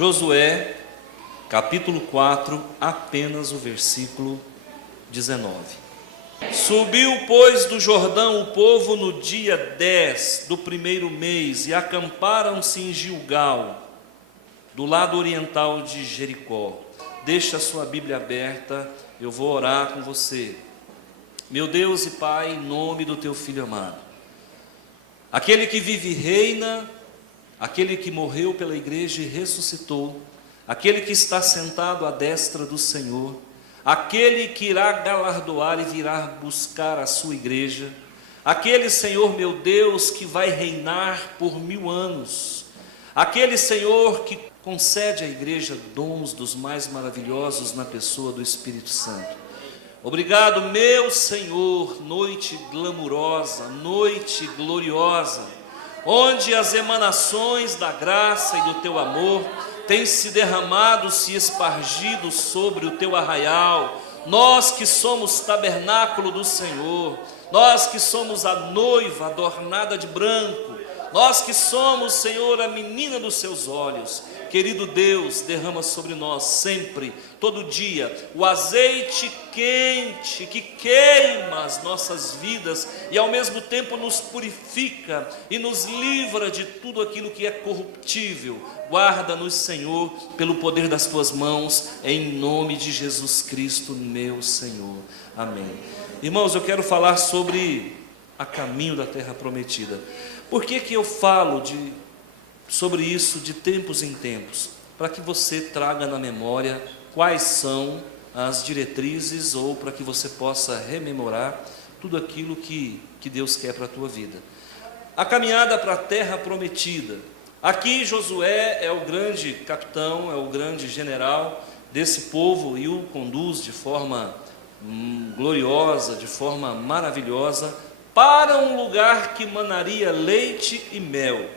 Josué, capítulo 4, apenas o versículo 19. Subiu, pois, do Jordão o povo no dia 10 do primeiro mês, e acamparam-se em Gilgal, do lado oriental de Jericó. Deixa a sua Bíblia aberta, eu vou orar com você. Meu Deus e Pai, em nome do teu Filho amado, aquele que vive e reina, aquele que morreu pela igreja e ressuscitou, aquele que está sentado à destra do Senhor, aquele que irá galardoar e virá buscar a sua igreja, aquele Senhor, meu Deus, que vai reinar por 1000 anos, aquele Senhor que concede à igreja dons dos mais maravilhosos na pessoa do Espírito Santo. Obrigado, meu Senhor, noite glamurosa, noite gloriosa, onde as emanações da graça e do teu amor têm se derramado, se espargido sobre o teu arraial. Nós que somos tabernáculo do Senhor, nós que somos a noiva adornada de branco, nós que somos, Senhor, a menina dos seus olhos. Querido Deus, derrama sobre nós sempre, todo dia, o azeite quente que queima as nossas vidas e ao mesmo tempo nos purifica e nos livra de tudo aquilo que é corruptível. Guarda-nos, Senhor, pelo poder das tuas mãos, em nome de Jesus Cristo, meu Senhor. Amém. Irmãos, eu quero falar sobre a caminho da terra prometida. Por que eu falo sobre isso de tempos em tempos? Para que você traga na memória quais são as diretrizes, ou para que você possa rememorar tudo aquilo que Deus quer para a tua vida. A caminhada para a terra prometida. Aqui Josué é o grande capitão, é o grande general desse povo e o conduz de forma gloriosa, de forma maravilhosa, para um lugar que manaria leite e mel.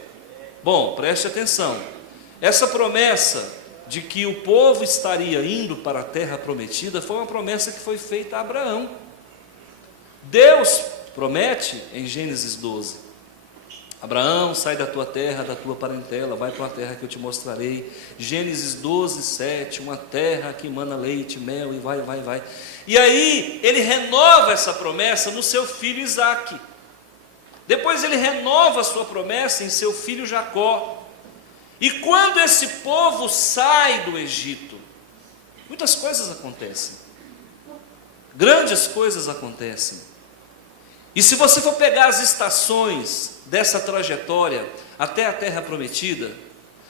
Bom, preste atenção, essa promessa de que o povo estaria indo para a terra prometida foi uma promessa que foi feita a Abraão. Deus promete em Gênesis 12, Abraão, sai da tua terra, da tua parentela, vai para uma terra que eu te mostrarei. Gênesis 12, 7, uma terra que emana leite, mel, e vai. E aí ele renova essa promessa no seu filho Isaque. Depois ele renova a sua promessa em seu filho Jacó. E quando esse povo sai do Egito, muitas coisas acontecem, grandes coisas acontecem. E se você for pegar as estações dessa trajetória até a terra prometida,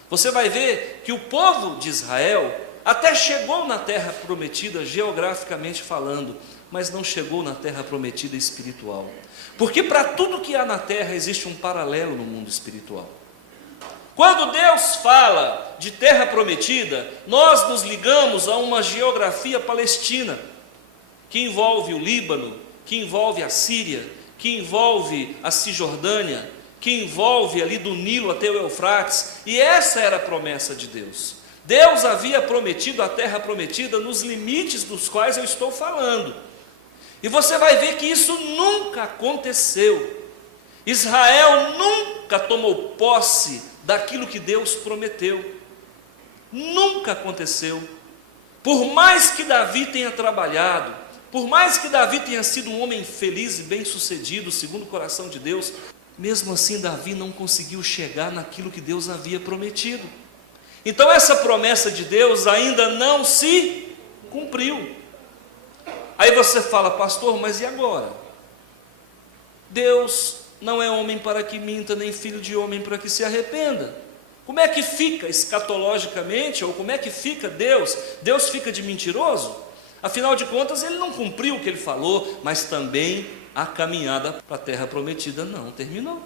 você vai ver que o povo de Israel até chegou na terra prometida geograficamente falando, mas não chegou na terra prometida espiritual. Porque para tudo que há na terra existe um paralelo no mundo espiritual. Quando Deus fala de terra prometida, nós nos ligamos a uma geografia palestina, que envolve o Líbano, que envolve a Síria, que envolve a Cisjordânia, que envolve ali do Nilo até o Eufrates, e essa era a promessa de Deus. Deus havia prometido a terra prometida nos limites dos quais eu estou falando. E você vai ver que isso nunca aconteceu. Israel nunca tomou posse daquilo que Deus prometeu. Nunca aconteceu. Por mais que Davi tenha trabalhado, por mais que Davi tenha sido um homem feliz e bem-sucedido, segundo o coração de Deus, mesmo assim Davi não conseguiu chegar naquilo que Deus havia prometido. Então essa promessa de Deus ainda não se cumpriu. Aí você fala, pastor, mas e agora? Deus não é homem para que minta, nem filho de homem para que se arrependa. Como é que fica escatologicamente, ou como é que fica Deus? Deus fica de mentiroso? Afinal de contas, ele não cumpriu o que ele falou, mas também a caminhada para a terra prometida não terminou.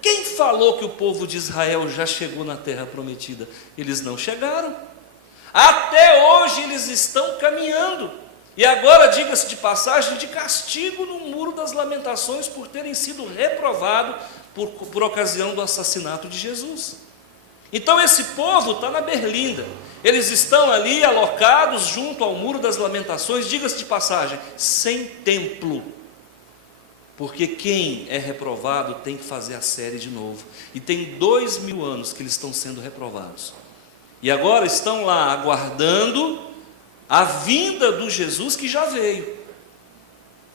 Quem falou que o povo de Israel já chegou na terra prometida? Eles não chegaram. Até hoje eles estão caminhando. E agora, diga-se de passagem, de castigo no muro das lamentações por terem sido reprovados por ocasião do assassinato de Jesus. Então esse povo está na berlinda. Eles estão ali alocados junto ao muro das lamentações, diga-se de passagem, sem templo. Porque quem é reprovado tem que fazer a série de novo. E tem 2000 anos que eles estão sendo reprovados. E agora estão lá aguardando a vinda do Jesus que já veio.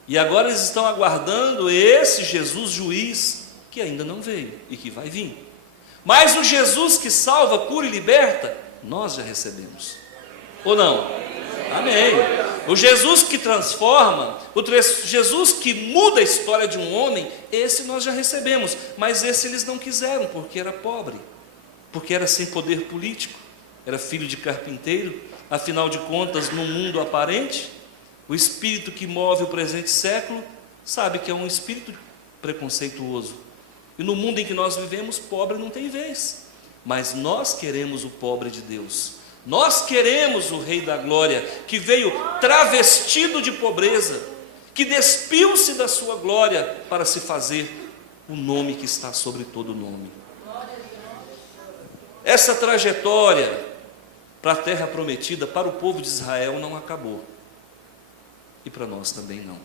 E agora eles estão aguardando esse Jesus juiz que ainda não veio e que vai vir. Mas o Jesus que salva, cura e liberta, nós já recebemos. Ou não? Amém. O Jesus que transforma, o Jesus que muda a história de um homem, esse nós já recebemos. Mas esse eles não quiseram, porque era pobre, porque era sem poder político, era filho de carpinteiro. Afinal de contas, no mundo aparente, o espírito que move o presente século sabe que é um espírito preconceituoso. E no mundo em que nós vivemos, pobre não tem vez. Mas nós queremos o pobre de Deus. Nós queremos o Rei da Glória, que veio travestido de pobreza, que despiu-se da sua glória para se fazer o nome que está sobre todo nome. Essa trajetória para a terra prometida, para o povo de Israel, não acabou. E para nós também não.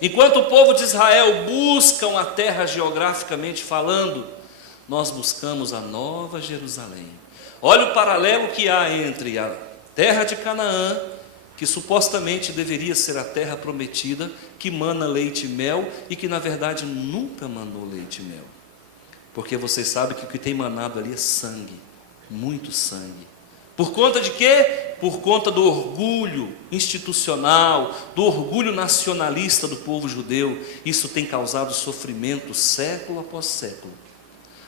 Enquanto o povo de Israel busca a terra geograficamente falando, nós buscamos a Nova Jerusalém. Olha o paralelo que há entre a terra de Canaã, que supostamente deveria ser a terra prometida, que mana leite e mel, e que na verdade nunca manou leite e mel. Porque vocês sabem que o que tem manado ali é sangue, muito sangue. Por conta de quê? Por conta do orgulho institucional, do orgulho nacionalista do povo judeu. Isso tem causado sofrimento século após século.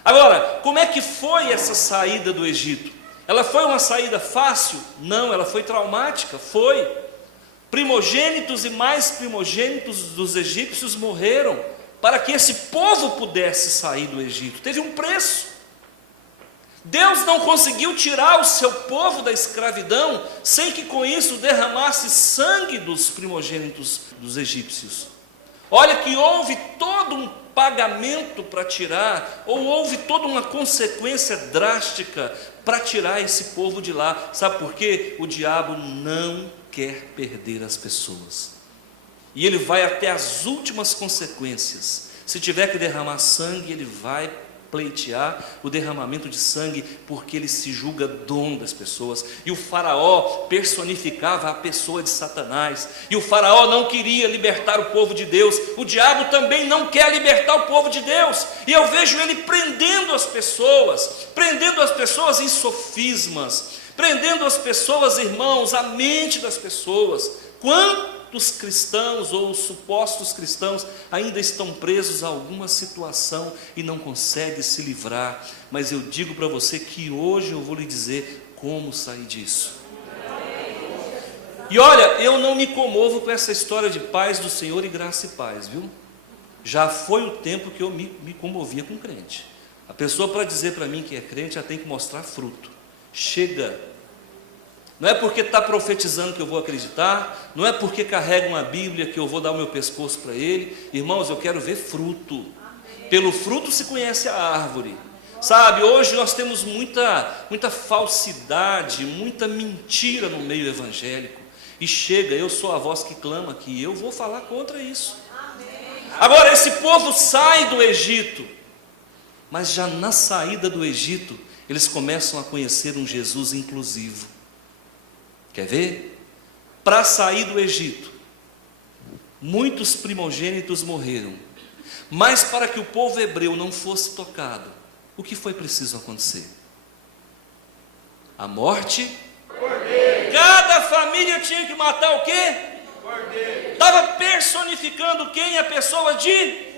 Agora, como é que foi essa saída do Egito? Ela foi uma saída fácil? Não, ela foi traumática, foi. Primogênitos e mais primogênitos dos egípcios morreram para que esse povo pudesse sair do Egito. Teve um preço. Deus não conseguiu tirar o seu povo da escravidão sem que com isso derramasse sangue dos primogênitos dos egípcios. Olha que houve todo um pagamento para tirar, ou houve toda uma consequência drástica para tirar esse povo de lá. Sabe por quê? O diabo não quer perder as pessoas. E ele vai até as últimas consequências. Se tiver que derramar sangue, ele vai pleitear o derramamento de sangue, porque ele se julga dono das pessoas. E o faraó personificava a pessoa de Satanás, e o faraó não queria libertar o povo de Deus. O diabo também não quer libertar o povo de Deus, e eu vejo ele prendendo as pessoas em sofismas, prendendo as pessoas, irmãos, a mente das pessoas. Quantos cristãos ou supostos cristãos ainda estão presos a alguma situação e não conseguem se livrar? Mas eu digo para você que hoje eu vou lhe dizer como sair disso. E olha, eu não me comovo com essa história de paz do Senhor e graça e paz, viu? Já foi o tempo que eu me comovia com crente. A pessoa, para dizer para mim que é crente, já tem que mostrar fruto. Chega. Não é porque está profetizando que eu vou acreditar, não é porque carrega uma Bíblia que eu vou dar o meu pescoço para ele. Irmãos, eu quero ver fruto. Pelo fruto se conhece a árvore. Sabe, hoje nós temos muita falsidade, muita mentira no meio evangélico. E chega, eu sou a voz que clama aqui, eu vou falar contra isso. Agora, esse povo sai do Egito, mas já na saída do Egito, eles começam a conhecer um Jesus inclusivo. Quer ver? Para sair do Egito, muitos primogênitos morreram, mas para que o povo hebreu não fosse tocado, o que foi preciso acontecer? A morte. Cordeiro. Cada família tinha que matar o quê? Cordeiro. Estava personificando quem? A pessoa de Jesus.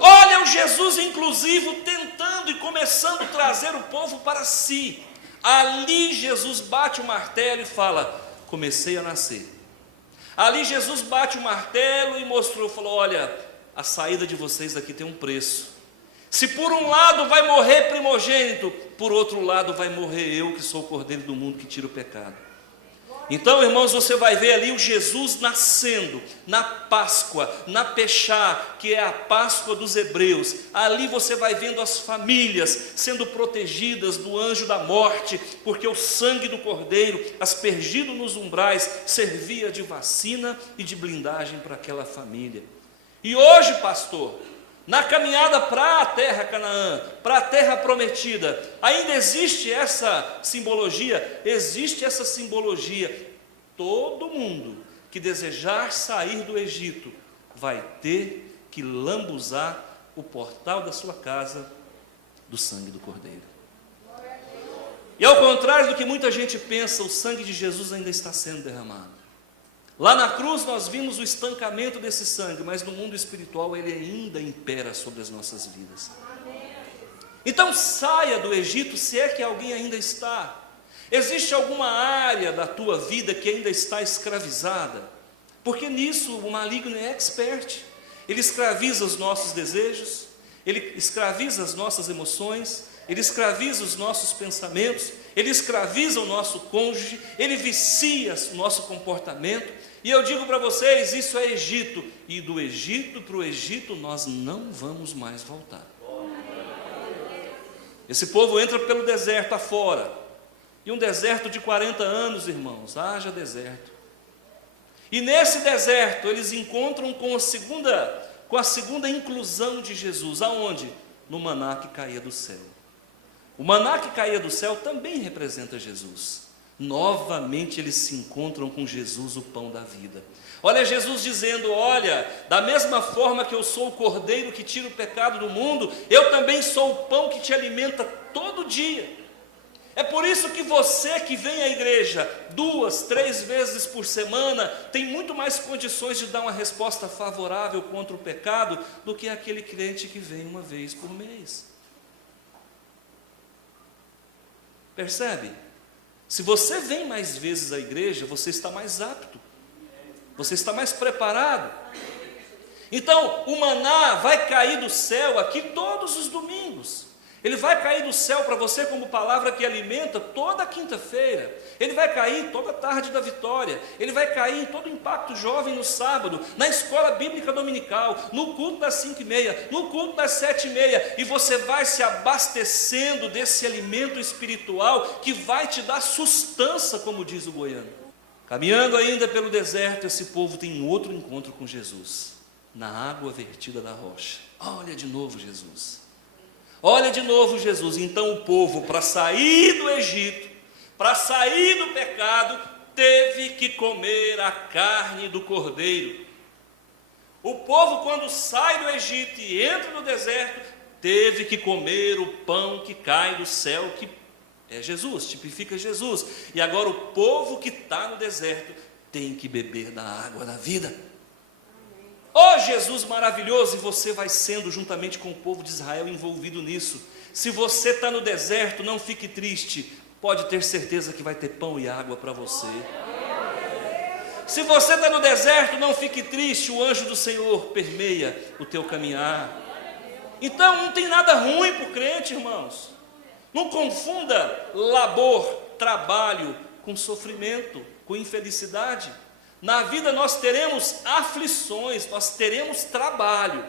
Olha o Jesus inclusivo tentando e começando a trazer o povo para si. Ali Jesus bate o martelo e fala: comecei a nascer. Ali Jesus bate o martelo e falou: olha, a saída de vocês daqui tem um preço. Se por um lado vai morrer primogênito, por outro lado vai morrer eu, que sou o Cordeiro do mundo que tira o pecado. Então, irmãos, você vai ver ali o Jesus nascendo na Páscoa, na Pechá, que é a Páscoa dos hebreus. Ali você vai vendo as famílias sendo protegidas do anjo da morte, porque o sangue do Cordeiro, aspergido nos umbrais, servia de vacina e de blindagem para aquela família. E hoje, pastor, na caminhada para a terra Canaã, para a terra prometida, ainda existe essa simbologia? Existe essa simbologia. Todo mundo que desejar sair do Egito vai ter que lambuzar o portal da sua casa do sangue do Cordeiro. E ao contrário do que muita gente pensa, o sangue de Jesus ainda está sendo derramado. Lá na cruz nós vimos o estancamento desse sangue, mas no mundo espiritual ele ainda impera sobre as nossas vidas. Então saia do Egito, se é que alguém ainda está. Existe alguma área da tua vida que ainda está escravizada? Porque nisso o maligno é expert. Ele escraviza os nossos desejos, ele escraviza as nossas emoções, ele escraviza os nossos pensamentos, ele escraviza o nosso cônjuge, ele vicia o nosso comportamento. E eu digo para vocês, isso é Egito, e do Egito para o Egito nós não vamos mais voltar. Esse povo entra pelo deserto afora, e um deserto de 40 anos, irmãos, haja deserto. E nesse deserto eles encontram com a segunda inclusão de Jesus. Aonde? No maná que caía do céu. O maná que caía do céu também representa Jesus. Novamente eles se encontram com Jesus, o pão da vida. Olha Jesus dizendo, olha, da mesma forma que eu sou o cordeiro que tira o pecado do mundo, eu também sou o pão que te alimenta todo dia. É por isso que você que vem à igreja 2, 3 vezes por semana, tem muito mais condições de dar uma resposta favorável contra o pecado, do que aquele crente que vem uma vez por mês. Percebe? Se você vem mais vezes à igreja, você está mais apto, você está mais preparado. Então, o maná vai cair do céu aqui todos os domingos. Ele vai cair do céu para você como palavra que alimenta toda quinta-feira. Ele vai cair toda tarde da vitória. Ele vai cair em todo o impacto jovem no sábado, na escola bíblica dominical, no culto das 5h30, no culto das 7h30. E você vai se abastecendo desse alimento espiritual que vai te dar sustância, como diz o goiano. Caminhando ainda pelo deserto, esse povo tem um outro encontro com Jesus, na água vertida da rocha. Olha de novo Jesus. Olha de novo Jesus. Então o povo, para sair do Egito, para sair do pecado, teve que comer a carne do cordeiro. O povo, quando sai do Egito e entra no deserto, teve que comer o pão que cai do céu, que é Jesus, tipifica Jesus. E agora o povo que está no deserto tem que beber da água da vida. Oh Jesus maravilhoso, e você vai sendo juntamente com o povo de Israel envolvido nisso. Se você está no deserto, não fique triste, pode ter certeza que vai ter pão e água para você. Se você está no deserto, não fique triste, o anjo do Senhor permeia o teu caminhar. Então não tem nada ruim para o crente, irmãos. Não confunda labor, trabalho com sofrimento, com infelicidade. Na vida nós teremos aflições, nós teremos trabalho,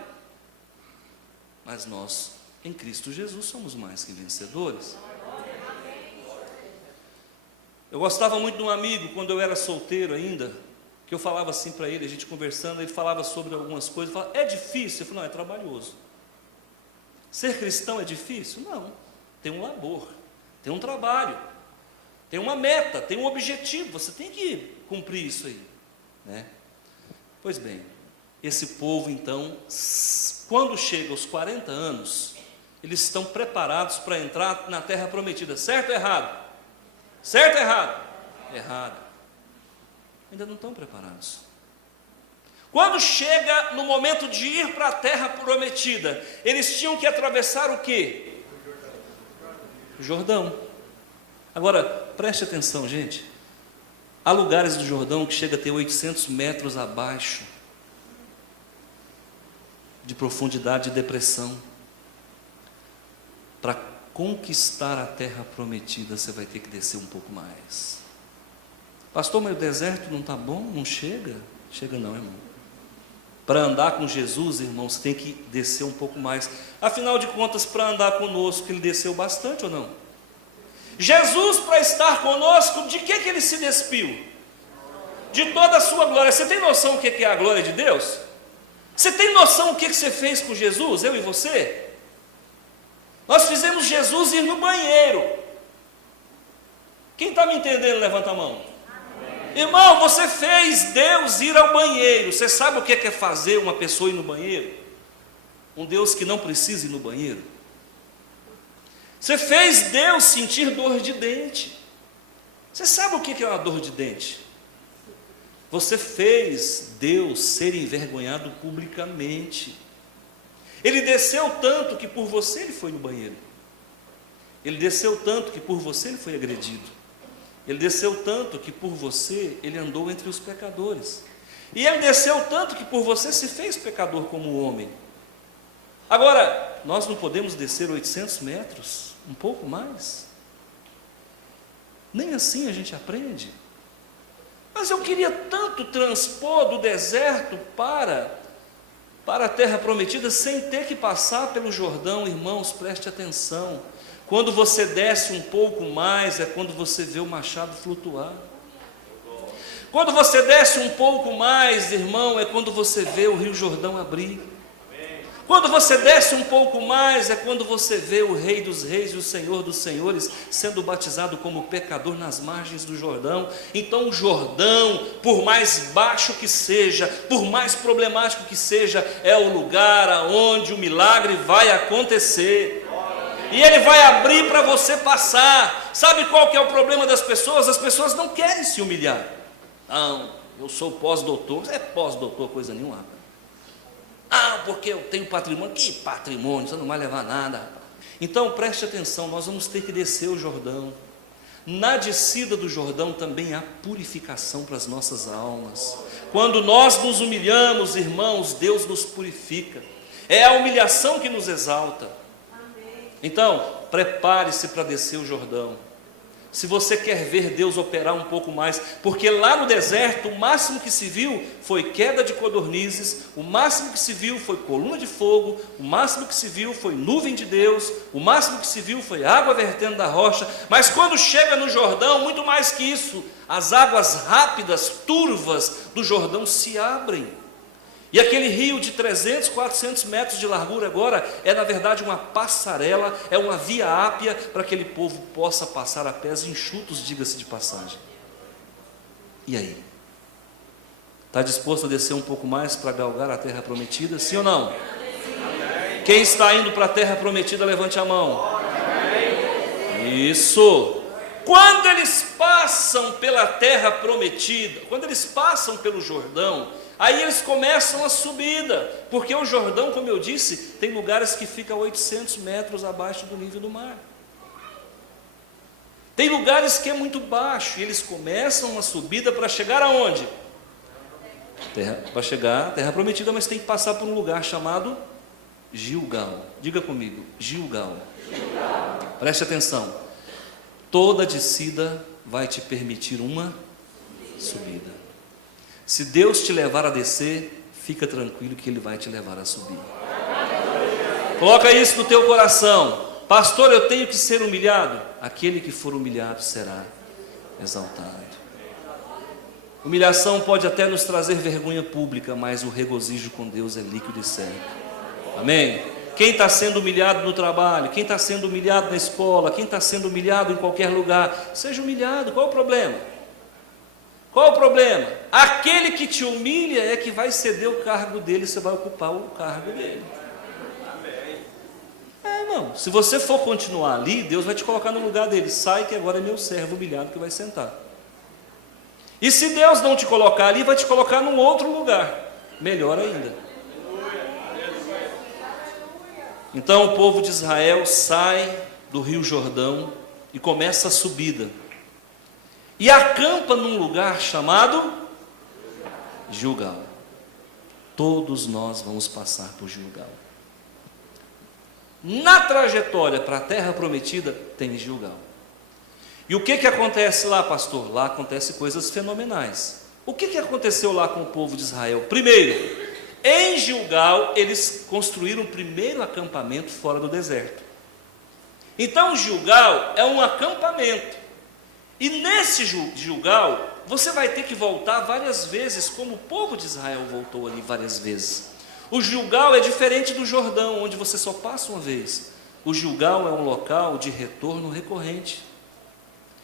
mas nós, em Cristo Jesus, somos mais que vencedores. Eu gostava muito de um amigo, quando eu era solteiro ainda, que eu falava assim para ele, a gente conversando, ele falava sobre algumas coisas, falava, é difícil? Eu falei, não, é trabalhoso. Ser cristão é difícil? Não, tem um labor, tem um trabalho, tem uma meta, tem um objetivo, você tem que cumprir isso aí. Pois bem, esse povo então, quando chega aos 40 anos, eles estão preparados para entrar na terra prometida, certo ou errado? Certo ou errado? Errado. Ainda não estão preparados. Quando chega no momento de ir para a terra prometida, eles tinham que atravessar o quê? O Jordão. Agora, preste atenção, gente. Há lugares do Jordão que chega a ter 800 metros abaixo de profundidade e depressão. Para conquistar a terra prometida, você vai ter que descer um pouco mais. Pastor, mas o deserto não está bom? Não chega? Chega não, irmão. Para andar com Jesus, irmão, você tem que descer um pouco mais. Afinal de contas, para andar conosco, ele desceu bastante ou não? Jesus, para estar conosco, de que ele se despiu? De toda a sua glória. Você tem noção do que é a glória de Deus? Você tem noção o que você fez com Jesus, eu e você? Nós fizemos Jesus ir no banheiro. Quem está me entendendo, levanta a mão. Irmão, você fez Deus ir ao banheiro. Você sabe o que é fazer uma pessoa ir no banheiro? Um Deus que não precisa ir no banheiro. Você fez Deus sentir dor de dente. Você sabe o que é uma dor de dente? Você fez Deus ser envergonhado publicamente. Ele desceu tanto que por você ele foi no banheiro. Ele desceu tanto que por você ele foi agredido. Ele desceu tanto que por você ele andou entre os pecadores. E ele desceu tanto que por você se fez pecador como homem. Agora, nós não podemos descer 800 metros, um pouco mais? Nem assim a gente aprende. Mas eu queria tanto transpor do deserto para a terra prometida sem ter que passar pelo Jordão. Irmãos, preste atenção. Quando você desce um pouco mais, é quando você vê o machado flutuar. Quando você desce um pouco mais, irmão, é quando você vê o Rio Jordão abrir. Quando você desce um pouco mais, é quando você vê o Rei dos Reis e o Senhor dos Senhores sendo batizado como pecador nas margens do Jordão. Então o Jordão, por mais baixo que seja, por mais problemático que seja, é o lugar aonde o milagre vai acontecer. E ele vai abrir para você passar. Sabe qual que é o problema das pessoas? As pessoas não querem se humilhar. Não, eu sou pós-doutor. Você é pós-doutor coisa nenhuma. Porque eu tenho patrimônio. Que patrimônio? Você não vai levar nada. Então preste atenção, nós vamos ter que descer o Jordão. Na descida do Jordão também há purificação para as nossas almas. Quando nós nos humilhamos, irmãos, Deus nos purifica. É a humilhação que nos exalta. Então, prepare-se para descer o Jordão. Se você quer ver Deus operar um pouco mais, porque lá no deserto o máximo que se viu foi queda de codornizes, o máximo que se viu foi coluna de fogo, o máximo que se viu foi nuvem de Deus, o máximo que se viu foi água vertendo da rocha. Mas quando chega no Jordão, muito mais que isso, as águas rápidas, turvas do Jordão se abrem. E aquele rio de 300, 400 metros de largura agora é na verdade uma passarela, é uma via ápia para que aquele povo possa passar a pés enxutos, diga-se de passagem. E aí? Está disposto a descer um pouco mais para galgar a terra prometida? Sim ou não? Quem está indo para a terra prometida, levante a mão. Isso. Quando eles passam pela terra prometida, quando eles passam pelo Jordão, aí eles começam a subida, porque o Jordão, como eu disse, tem lugares que ficam 800 metros abaixo do nível do mar. Tem lugares que é muito baixo, e eles começam a subida para chegar aonde? Para chegar à terra prometida, mas tem que passar por um lugar chamado Gilgal. Diga comigo, Gilgal. Preste atenção. Toda descida vai te permitir uma subida. Se Deus te levar a descer, fica tranquilo que Ele vai te levar a subir. Coloca isso no teu coração. Pastor, eu tenho que ser humilhado? Aquele que for humilhado será exaltado. Humilhação pode até nos trazer vergonha pública, mas o regozijo com Deus é líquido e certo. Amém? Quem está sendo humilhado no trabalho, quem está sendo humilhado na escola, quem está sendo humilhado em qualquer lugar, seja humilhado. Qual o problema? Qual o problema? Aquele que te humilha é que vai ceder o cargo dele, você vai ocupar o cargo dele. Irmão, se você for continuar ali, Deus vai te colocar no lugar dele. Sai que agora é meu servo humilhado que vai sentar. E se Deus não te colocar ali, vai te colocar num outro lugar, melhor ainda. Então o povo de Israel sai do Rio Jordão e começa a subida. E acampa num lugar chamado Gilgal. Todos nós vamos passar por Gilgal. Na trajetória para a terra prometida tem Gilgal. E o que acontece lá, pastor? Lá acontecem coisas fenomenais. O que aconteceu lá com o povo de Israel? Primeiro, em Gilgal eles construíram o primeiro acampamento fora do deserto. Então Gilgal é um acampamento. E nesse Gilgal, você vai ter que voltar várias vezes, como o povo de Israel voltou ali várias vezes. O Gilgal é diferente do Jordão, onde você só passa uma vez. O Gilgal é um local de retorno recorrente.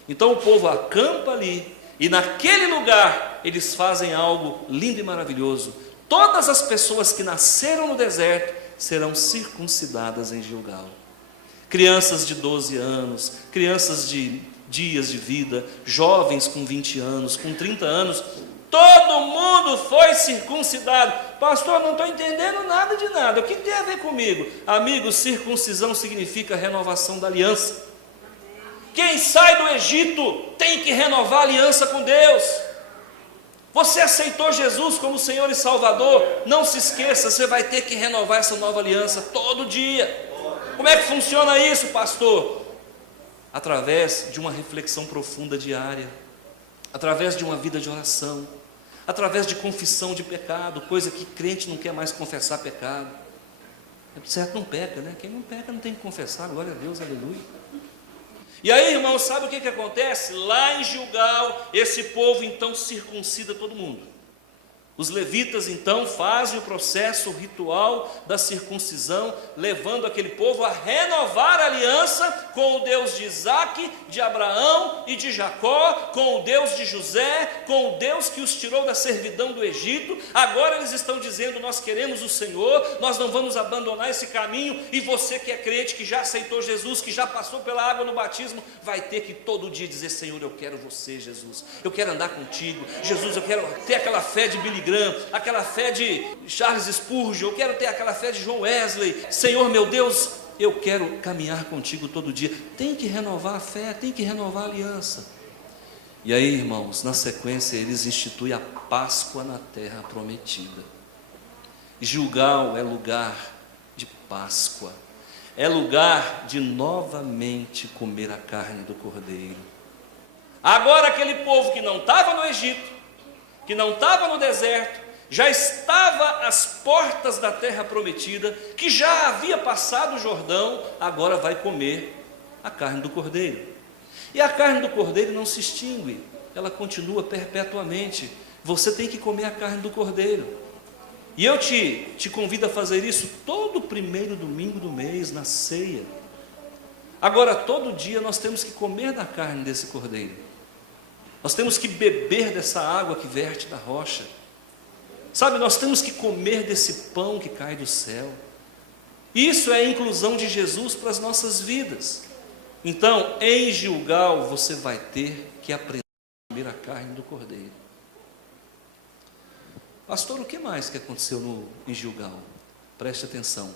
Então o povo acampa ali, e naquele lugar eles fazem algo lindo e maravilhoso. Todas as pessoas que nasceram no deserto serão circuncidadas em Gilgal. Crianças de 12 anos, crianças de dias de vida, jovens com 20 anos, com 30 anos, todo mundo foi circuncidado. Pastor, não estou entendendo nada de nada, o que tem a ver comigo? Amigo, circuncisão significa renovação da aliança. Quem sai do Egito tem que renovar a aliança com Deus. Você aceitou Jesus como Senhor e Salvador, não se esqueça, você vai ter que renovar essa nova aliança todo dia. Como é que funciona isso, pastor? Através de uma reflexão profunda diária, através de uma vida de oração, através de confissão de pecado, coisa que crente não quer mais confessar pecado. É certo, não peca, né? Quem não peca não tem que confessar, glória a Deus, aleluia. E aí, irmão, sabe o que acontece? Lá em Gilgal, esse povo então circuncida todo mundo. Os levitas então fazem o processo ritual da circuncisão, levando aquele povo a renovar a aliança com o Deus de Isaac, de Abraão e de Jacó, com o Deus de José, com o Deus que os tirou da servidão do Egito. Agora eles estão dizendo: nós queremos o Senhor, nós não vamos abandonar esse caminho. E você que é crente, que já aceitou Jesus, que já passou pela água no batismo, vai ter que todo dia dizer: Senhor, eu quero você, Jesus, eu quero andar contigo, Jesus, eu quero ter aquela fé de Billy Graham, aquela fé de Charles Spurgeon, eu quero ter aquela fé de John Wesley. Senhor meu Deus, eu quero caminhar contigo todo dia. Tem que renovar a fé, tem que renovar a aliança. E aí, irmãos, na sequência eles instituem a Páscoa na terra prometida. Gilgal é lugar de Páscoa, é lugar de novamente comer a carne do cordeiro. Agora aquele povo que não estava no Egito, que não estava no deserto, já estava às portas da terra prometida, que já havia passado o Jordão, agora vai comer a carne do cordeiro. E a carne do cordeiro não se extingue, ela continua perpetuamente. Você tem que comer a carne do cordeiro. E eu te convido a fazer isso todo primeiro domingo do mês, na ceia. Agora, todo dia nós temos que comer da carne desse cordeiro. Nós temos que beber dessa água que verte da rocha. Sabe, nós temos que comer desse pão que cai do céu. Isso é a inclusão de Jesus para as nossas vidas. Então, em Gilgal, você vai ter que aprender a comer a carne do cordeiro. Pastor, o que mais que aconteceu em Gilgal? Preste atenção.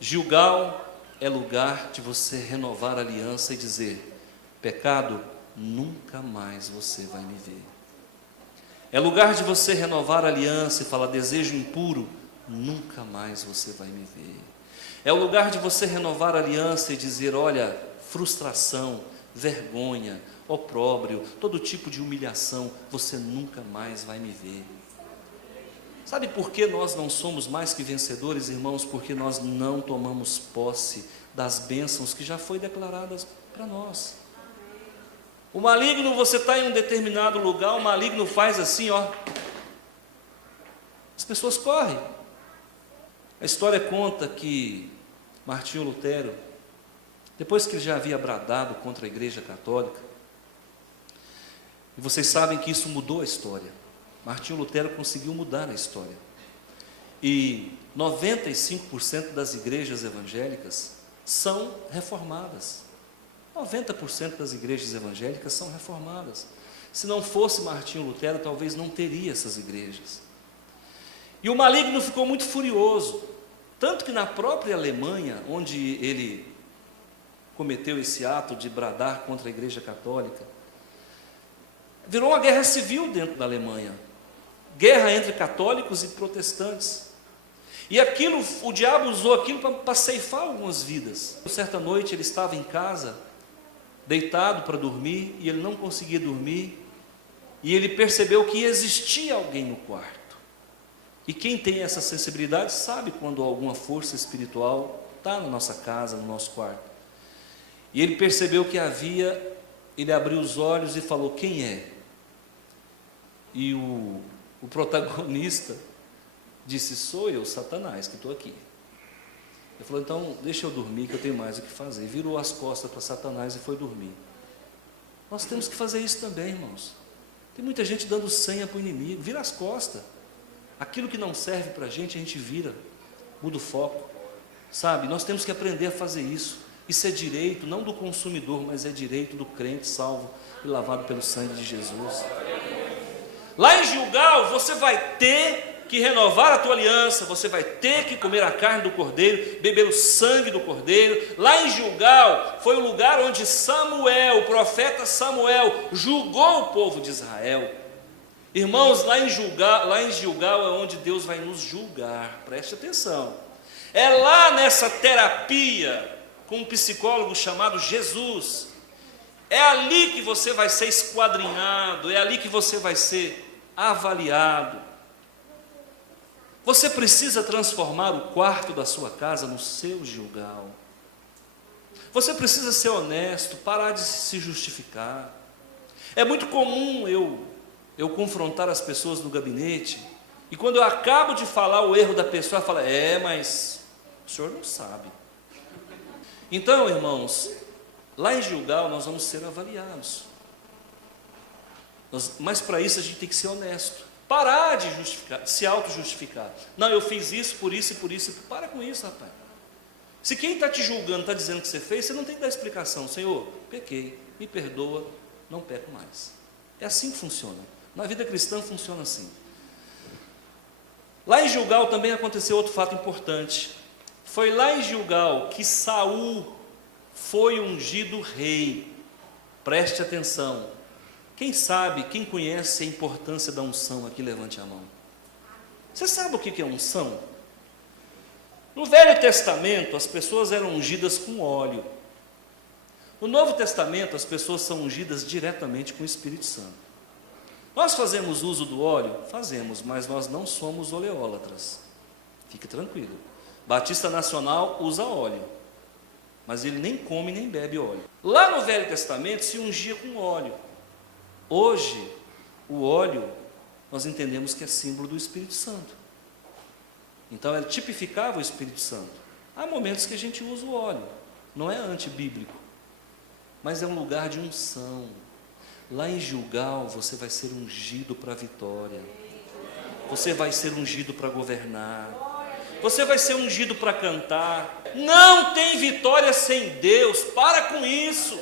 Gilgal é lugar de você renovar a aliança e dizer: pecado, nunca mais você vai me ver. É lugar de você renovar a aliança e falar: desejo impuro, nunca mais você vai me ver. É o lugar de você renovar a aliança e dizer: olha, frustração, vergonha, opróbrio, todo tipo de humilhação, você nunca mais vai me ver. Sabe por que nós não somos mais que vencedores, irmãos? Porque nós não tomamos posse das bênçãos que já foi declaradas para nós. O maligno, você está em um determinado lugar, o maligno faz assim, ó. As pessoas correm. A história conta que Martinho Lutero, depois que ele já havia bradado contra a Igreja Católica, e vocês sabem que isso mudou a história. Martinho Lutero conseguiu mudar a história. E 95% das igrejas evangélicas são reformadas. 90% das igrejas evangélicas são reformadas. Se não fosse Martinho Lutero, talvez não teria essas igrejas. E o maligno ficou muito furioso, tanto que na própria Alemanha, onde ele cometeu esse ato de bradar contra a Igreja Católica, virou uma guerra civil dentro da Alemanha, guerra entre católicos e protestantes. E aquilo, o diabo usou aquilo para ceifar algumas vidas. Certa noite ele estava em casa, deitado para dormir, e ele não conseguia dormir, e ele percebeu que existia alguém no quarto. E quem tem essa sensibilidade sabe quando alguma força espiritual está na nossa casa, no nosso quarto. E ele percebeu que havia, ele abriu os olhos e falou: quem é? E o protagonista Disse: sou eu, Satanás, que estou aqui. Ele falou: então deixa eu dormir, que eu tenho mais o que fazer. Virou as costas para Satanás e foi dormir. Nós temos que fazer isso também, irmãos. Tem muita gente dando senha para o inimigo. Vira as costas. Aquilo que não serve para a gente vira, muda o foco, sabe? Nós temos que aprender a fazer isso. Isso é direito, não do consumidor, mas é direito do crente salvo e lavado pelo sangue de Jesus. Lá em Gilgal, você vai ter que renovar a tua aliança, você vai ter que comer a carne do cordeiro, beber o sangue do cordeiro. Lá em Gilgal, foi o lugar onde Samuel, o profeta Samuel, julgou o povo de Israel. Irmãos, lá em Gilgal é onde Deus vai nos julgar, preste atenção. É lá nessa terapia, com um psicólogo chamado Jesus, é ali que você vai ser esquadrinhado, é ali que você vai ser avaliado. Você precisa transformar o quarto da sua casa no seu Gilgal. Você precisa ser honesto, parar de se justificar. É muito comum eu confrontar as pessoas no gabinete, e quando eu acabo de falar o erro da pessoa, ela fala: mas o senhor não sabe. Então, irmãos, lá em Gilgal nós vamos ser avaliados. Mas para isso a gente tem que ser honesto. Parar de justificar, de se auto-justificar. Não, eu fiz isso, por isso e por isso. Para com isso, rapaz. Se quem está te julgando está dizendo que você fez, você não tem que dar explicação. Senhor, pequei, me perdoa, não peco mais. É assim que funciona. Na vida cristã funciona assim. Lá em Gilgal também aconteceu outro fato importante. Foi lá em Gilgal que Saul foi ungido rei. Preste atenção. Quem sabe, quem conhece a importância da unção aqui, levante a mão. Você sabe o que é unção? No Velho Testamento, as pessoas eram ungidas com óleo. No Novo Testamento, as pessoas são ungidas diretamente com o Espírito Santo. Nós fazemos uso do óleo? Fazemos, mas nós não somos oleólatras. Fique tranquilo. Batista Nacional usa óleo, mas ele nem come nem bebe óleo. Lá no Velho Testamento se ungia com óleo. Hoje, o óleo, nós entendemos que é símbolo do Espírito Santo. Então, ele tipificava o Espírito Santo. Há momentos que a gente usa o óleo, não é antibíblico, mas é um lugar de unção. Lá em Gilgal, você vai ser ungido para a vitória. Você vai ser ungido para governar. Você vai ser ungido para cantar. Não tem vitória sem Deus. Para com isso.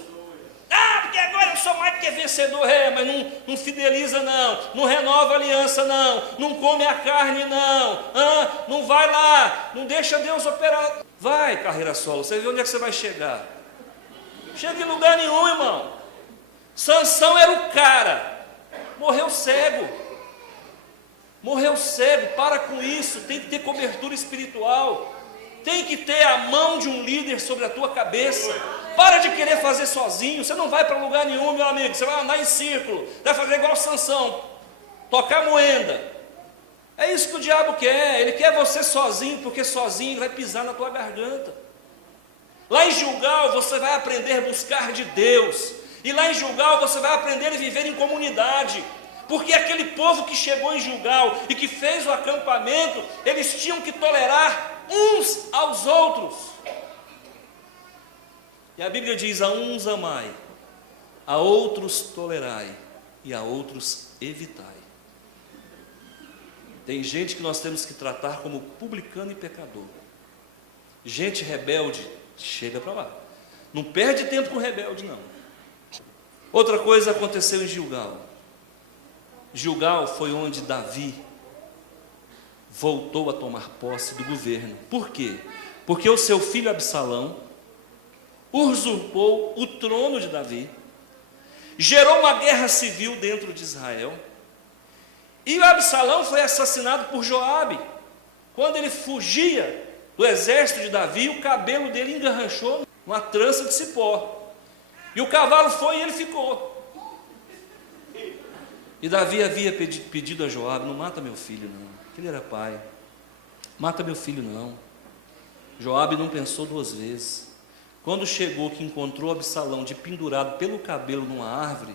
Ah, porque agora eu sou mais do que vencedor. Mas não fideliza não. Não renova a aliança não. Não come a carne não. Não vai lá. Não deixa Deus operar. Vai, carreira solo. Você vê onde é que você vai chegar. Chega em lugar nenhum, irmão. Sansão era o cara. Morreu cego. Morreu cego, para com isso. Tem que ter cobertura espiritual. Tem que ter a mão de um líder sobre a tua cabeça. Para de querer fazer sozinho. Você não vai para lugar nenhum, meu amigo. Você vai andar em círculo. Vai fazer igual Sansão, tocar moenda. É isso que o diabo quer. Ele quer você sozinho, porque sozinho ele vai pisar na tua garganta. Lá em Gilgal você vai aprender a buscar de Deus. E lá em Gilgal você vai aprender a viver em comunidade. Porque aquele povo que chegou em Gilgal e que fez o acampamento, eles tinham que tolerar uns aos outros. E a Bíblia diz: a uns amai, a outros tolerai, e a outros evitai. Tem gente que nós temos que tratar como publicano e pecador. Gente rebelde, chega para lá. Não perde tempo com rebelde, não. Outra coisa aconteceu em Gilgal. Gilgal foi onde Davi voltou a tomar posse do governo. Por quê? Porque o seu filho Absalão usurpou o trono de Davi, gerou uma guerra civil dentro de Israel, e o Absalão foi assassinado por Joabe. Quando ele fugia do exército de Davi, o cabelo dele engarranchou numa trança de cipó, e o cavalo foi e ele ficou. E Davi havia pedido a Joabe: não mata meu filho não, que ele era pai, mata meu filho não. Joabe não pensou duas vezes. Quando chegou, que encontrou Absalão de pendurado pelo cabelo numa árvore,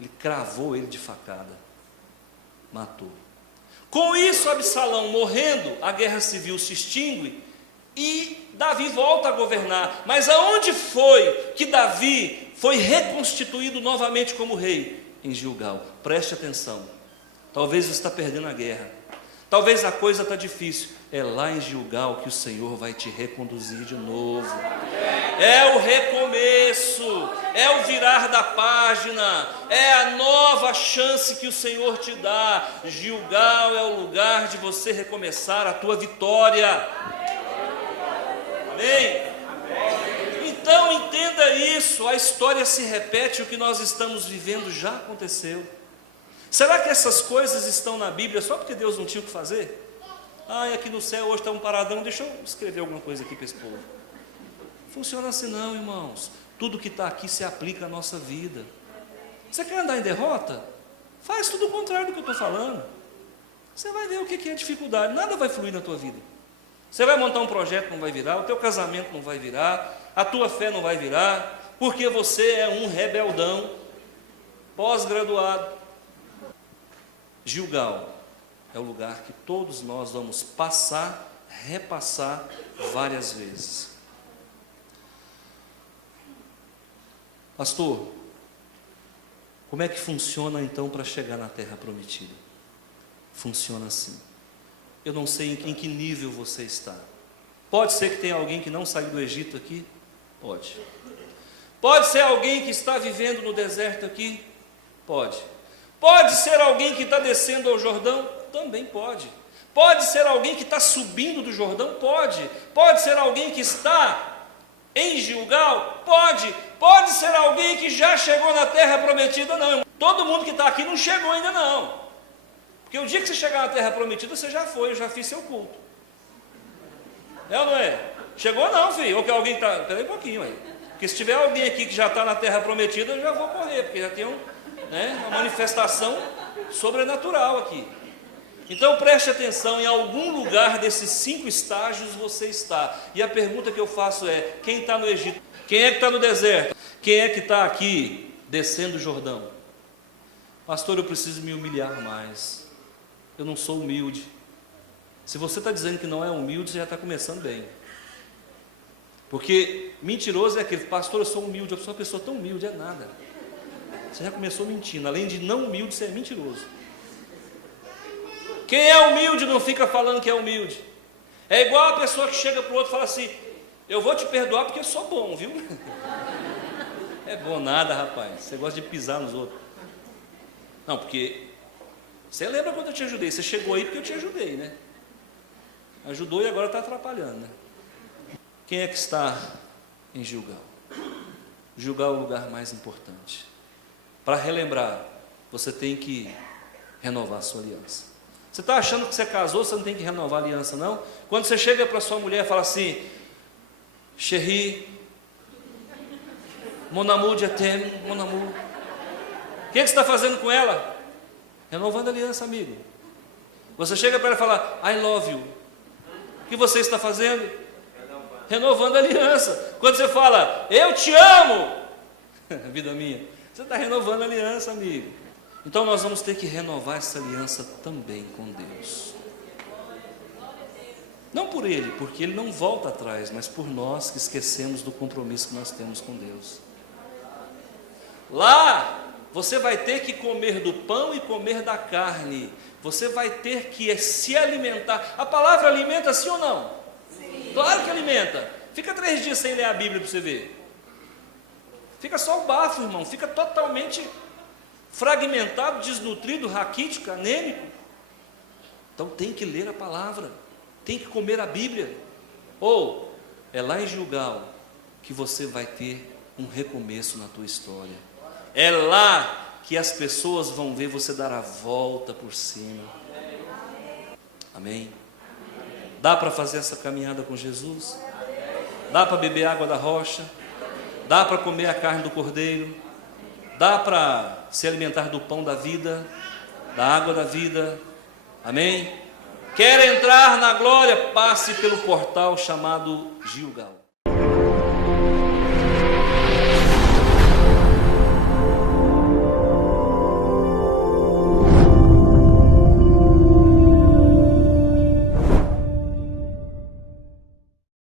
ele cravou ele de facada, matou. Com isso, Absalão morrendo, a guerra civil se extingue e Davi volta a governar. Mas aonde foi que Davi foi reconstituído novamente como rei? Em Gilgal. Preste atenção. Talvez você está perdendo a guerra. Talvez a coisa está difícil. É lá em Gilgal que o Senhor vai te reconduzir de novo. É o recomeço, é o virar da página, é a nova chance que o Senhor te dá. Gilgal é o lugar de você recomeçar a tua vitória. Amém? Então entenda isso, a história se repete, o que nós estamos vivendo já aconteceu. Será que essas coisas estão na Bíblia só porque Deus não tinha o que fazer? Aqui no céu hoje está um paradão, deixa eu escrever alguma coisa aqui para esse povo. Funciona assim não, irmãos. Tudo que está aqui se aplica à nossa vida. Você quer andar em derrota? Faz tudo o contrário do que eu estou falando. Você vai ver o que é dificuldade, nada vai fluir na tua vida. Você vai montar um projeto, não vai virar, o teu casamento não vai virar, a tua fé não vai virar, porque você é um rebeldão, pós-graduado. Gilgal é o lugar que todos nós vamos passar, repassar várias vezes. Pastor, como é que funciona então para chegar na terra prometida? Funciona assim. Eu não sei em que nível você está. Pode ser que tenha alguém que não saiu do Egito aqui? Pode. Pode ser alguém que está vivendo no deserto aqui? Pode. Pode ser alguém que está descendo ao Jordão? Também pode. Pode ser alguém que está subindo do Jordão? Pode. Pode ser alguém que está em Gilgal? Pode. Pode ser alguém que já chegou na terra prometida? Não. Todo mundo que está aqui não chegou ainda não. Porque o dia que você chegar na terra prometida, você já foi, eu já fiz seu culto. É ou não é? Chegou não, filho. Ou que alguém está... Espera aí um pouquinho aí. Porque se tiver alguém aqui que já está na terra prometida, eu já vou correr, porque já tem uma manifestação sobrenatural aqui. Então preste atenção, em algum lugar desses 5 estágios você está. E a pergunta que eu faço é, quem está no Egito? Quem é que está no deserto? Quem é que está aqui descendo o Jordão? Pastor, eu preciso me humilhar mais. Eu não sou humilde. Se você está dizendo que não é humilde, você já está começando bem. Porque mentiroso é aquele, pastor, eu sou humilde, eu sou uma pessoa tão humilde, é nada. Você já começou mentindo, além de não humilde, você é mentiroso. Quem é humilde não fica falando que é humilde. É igual a pessoa que chega para o outro e fala assim, eu vou te perdoar porque eu sou bom, viu? É bom nada, rapaz, você gosta de pisar nos outros. Não, porque você lembra quando eu te ajudei, você chegou aí porque eu te ajudei, né? Ajudou e agora está atrapalhando, né? Quem é que está em Gilgal? Gilgal é o lugar mais importante. Para relembrar, você tem que renovar a sua aliança. Você está achando que você casou, você não tem que renovar a aliança, não? Quando você chega para sua mulher e fala assim, Chérie, mon amour, je t'aime, mon amour. O que você está fazendo com ela? Renovando a aliança, amigo. Você chega para ela e fala, I love you. O que você está fazendo? Renovando a aliança. Quando você fala, eu te amo, vida minha, você está renovando a aliança, amigo. Então nós vamos ter que renovar essa aliança também com Deus. Não por Ele, porque Ele não volta atrás, mas por nós que esquecemos do compromisso que nós temos com Deus. Lá, você vai ter que comer do pão e comer da carne. Você vai ter que se alimentar. A palavra alimenta sim ou não? Sim. Claro que alimenta. Fica 3 dias sem ler a Bíblia para você ver. Fica só o bafo, irmão. Fica totalmente fragmentado, desnutrido, raquítico, anêmico. Então tem que ler a palavra. Tem que comer a Bíblia. Ou é lá em Gilgal que você vai ter um recomeço na tua história. É lá que as pessoas vão ver você dar a volta por cima. Amém? Dá para fazer essa caminhada com Jesus? Dá para beber água da rocha? Dá para comer a carne do cordeiro? Dá para se alimentar do pão da vida, da água da vida? Amém? Quer entrar na glória? Passe pelo portal chamado Gilgal.